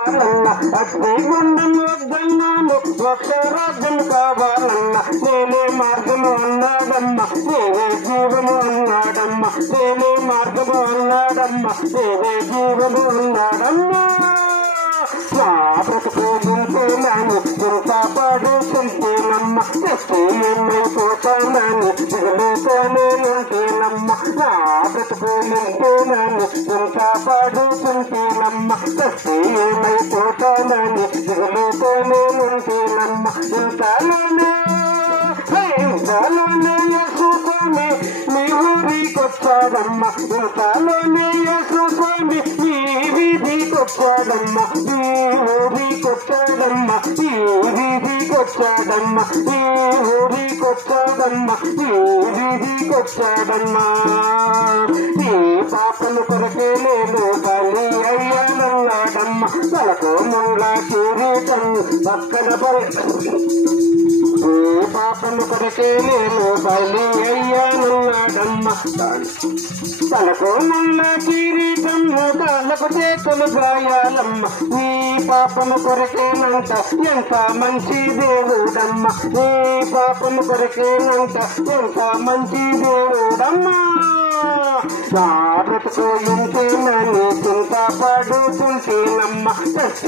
అగ్నిగుండం వద్దన్నాను అక్షరాజ్యం కావాలన్నా నేనే మార్గము అన్నాడమ్మ నేనే జీవము అన్నాడమ్మ నేనే మార్గము అన్నాడమ్మ నేనే జీవము అన్నాడమ్మా నా బ్రతుకుతుంటేనాను ఎంత పాడుతుంటేనమ్మ ఏమైపోతానని దిగులుతోనే ఉంటేనమ్మ నా బ్రతుకుతుంటేనాను ఎంత పాడుతుంటేనమ్మ ఏమైపోతానని దిగులుతోనే ఉంటేనమ్మ ఇంతలోనే యేసుస్వామి నీ ఊరికొచ్చాడమ్మ ఇంతలోనే యేసుస్వామి నీ వీధికొచ్చాడమ్మ నీ ఊరికొచ్చాడమ్మ నీ వీధికొచ్చాడమ్మ నీ ఊరికొచ్చాడమ్మ నీ వీధికొచ్చాడమ్మ నీ పాపను కొరకే నేను బలి అయ్యానన్నాడమ్మ తలకు ముళ్ళ కిరీటం పక్కన పాపను కొరకే నేను బలి అయ్యానన్నాడమ్మ తలకు ముళ్ళ కిరీటం కాళ్ళకు చేతులు గాయాలమ్మ నీ పాపను కొరకేనంట ఎంత మంచి దేవుడమ్మ నీ పాపను కొరకేనంట ఎంత మంచి దేవుడమ్మా నా బ్రతుకు ఇంతేనని చింత పడుతుంటేనమ్మ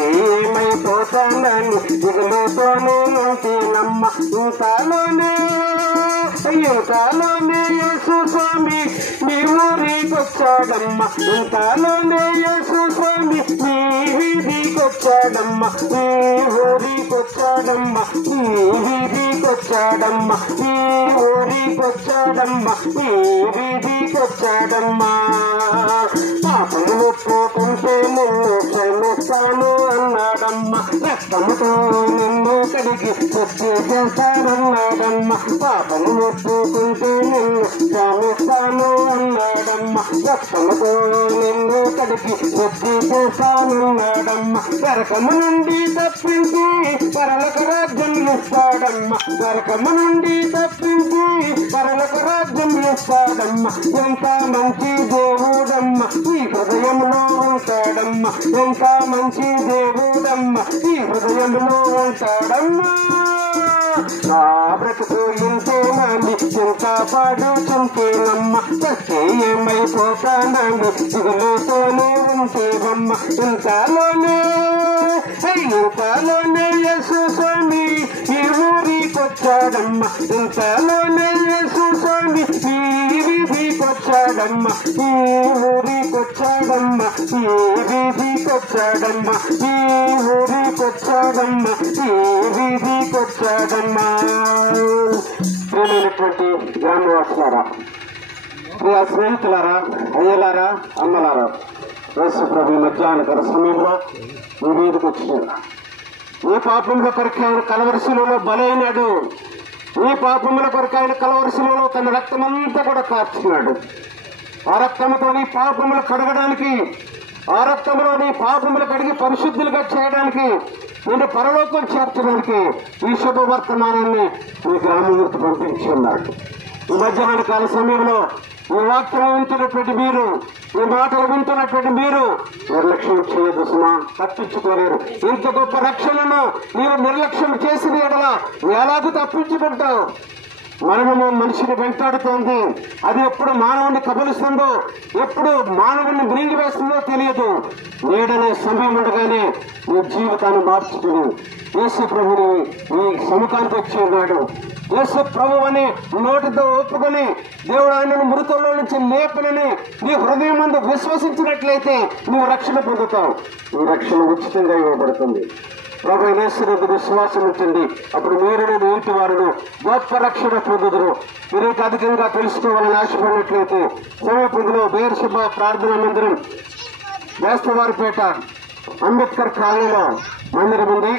ఏమైపోతానని దిగులుతోనే ఉంటేనమ్మ ఇంతలోనే యేసుస్వామి నీ ఊరికొచ్చాడమ్మ ఇంతలోనే యేసుస్వామి నీ వీధికొచ్చాడమ్మ నీ ఊరికొచ్చాడమ్మ నీ వీధికొచ్చాడమ్మ నీ ఊరికొచ్చాడమ్మ నీ వీధికొచ్చాడమ్మా పాపము ఒప్పుకుంటే నిన్ను క్షమిస్తాను అన్నాడమ్మ రక్తముతో నిన్ను కడిగి శుద్ధి చేస్తానన్నాడమ్మ పాపము ఒప్పుకుంటే నిన్ను క్షమిస్తాను అన్నాడమ్మ రక్తముతో నిన్ను కడిగి శుద్ధి చేస్తానన్నాడమ్మ నరకము నుండి తప్పించి పరలోక రాజ్యం ఇస్తాడమ్మ నరకము నుండి తప్పించి పరలోక రాజ్యం ఇస్తాడమ్మ ఎంత మంచి దేవుడమ్మ ఈ హృదయంలో ఉంటాడమ్మ ఎంత మంచి దేవుడమ్మ ఈ హృదయంలో ఉంటాడమ్మా నా బ్రతుకు ఇంతేనాని ఎంత పాడుతుంటేనమ్మ ఏమైపోతానండి దిగులుతోనే ఉంటేనమ్మ ఇంతలోనే యేసుస్వామి ఈ ఊరికొచ్చాడమ్మ ఇంతలోనే యేసుస్వామి ఈ వీధికొచ్చాడమ్మ ఈ ఊరికొచ్చాడమ్మ ఈ వీధికొచ్చాడమ్మ ఈ ఊరికొచ్చాడమ్మ ఈ వీధికొచ్చాడమ్మా ప్రియమైనటువంటి గ్రామవాసులారా ప్రియ స్నేహితులారా అయ్యలారా అమ్మలారా యేసు ప్రభు మధ్యాహ్నకర సమయంలో మీ మీదకి వచ్చింది ఈ పాపముల కొరకు ఆయన కలవరిశిలలో బలైనాడు ఈ పాపముల కొరకు ఆయన కలవరిశిలలో తన రక్తమంతా కూడా కార్చున్నాడు ఆ రక్తముతో నీ పాపములు కడగడానికి ఆ రక్తంలో నీ పాపములు కడిగి పరిశుద్ధులుగా చేయడానికి నేను పరలోకం చేర్చడానికి ఈ శుభవర్తమానాన్ని మీ గ్రామమూర్తి పంపించి ఉన్నాడు ఈ మధ్యాహ్న కాల సమయంలో ఈ వాక్యం వింటున్నటువంటి మీరు ఈ మాటలు వింటున్నటువంటి మీరు నిర్లక్ష్యం చేయదు సుమా తప్పించుకోలేరు ఇంత గొప్ప రక్షణను నీవు నిర్లక్ష్యం చేసిన ఎడల ఎలాగూ తప్పించుకుంటావు మరణము మనిషిని వెంటాడుతోంది అది ఎప్పుడు మానవుని కబలిస్తుందో ఎప్పుడు మానవుని మింగివేస్తుందో తెలియదు నేడనే సమయం ఉండగానే నీ జీవితాన్ని మార్చుకుని యేసు ప్రభుని నీ సముఖానికి వచ్చి ఉన్నాడు యేసు ప్రభు అని నోటితో ఒప్పుకొని దేవుడు ఆయనను మృతుల్లో నుంచి లేపనని నీ హృదయం ముందు విశ్వసించినట్లయితే నువ్వు రక్షణ పొందుతావు నీ రక్షణ ఉచితంగా ఇవ్వబడుతుంది ప్రభు యేసునందు విశ్వాసం ఉంటుంది అప్పుడు మీరు ఇంటి వారును గొప్ప రక్షణ పొందుదురు మీరు అధికంగా తెలుసుకోవాలని ఆశపడినట్లయితే సమీపంలో బేర్షెబా ప్రార్థనా మందిరం వేస్తవారిపేట అంబేద్కర్ కాలనీలో మందిరం ఉంది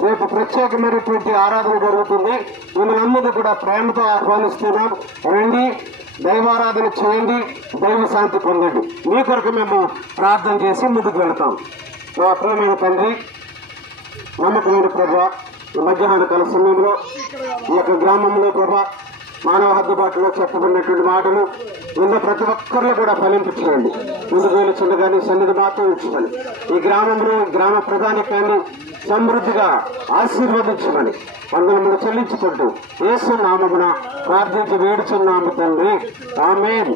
రేపు ప్రత్యేకమైనటువంటి ఆరాధన జరుగుతుంది మిమ్మల్ని అందరూ కూడా ప్రేమతో ఆహ్వానిస్తున్నాం రండి దైవారాధన చేయండి దైవ శాంతి పొందండి మీ కొరకు మేము ప్రార్థన చేసి ముందుకు వెళతాం మా ప్రియమైన తండ్రి నమ్మకమైన ప్రభా ఈ మధ్యాహ్న కాల సమయంలో ఈ యొక్క గ్రామంలో ప్రభా మానవ హద్దుబాటులో చెప్పబడినటువంటి మాటలు ఉన్న ప్రతి ఒక్కరిలో కూడా ఫలింపు చేయండి. ముందుకు వెళ్తుండగానే సన్నిధి మాత్రం ఉంచుకొని ఈ గ్రామంలో గ్రామ ప్రధానికాన్ని సమృద్ధిగా ఆశీర్వదించమని వందనములు చెల్లించుకుంటూ యేసు నామమున ప్రార్థించి వేడుచున్నాము తండ్రి. ఆమేన్.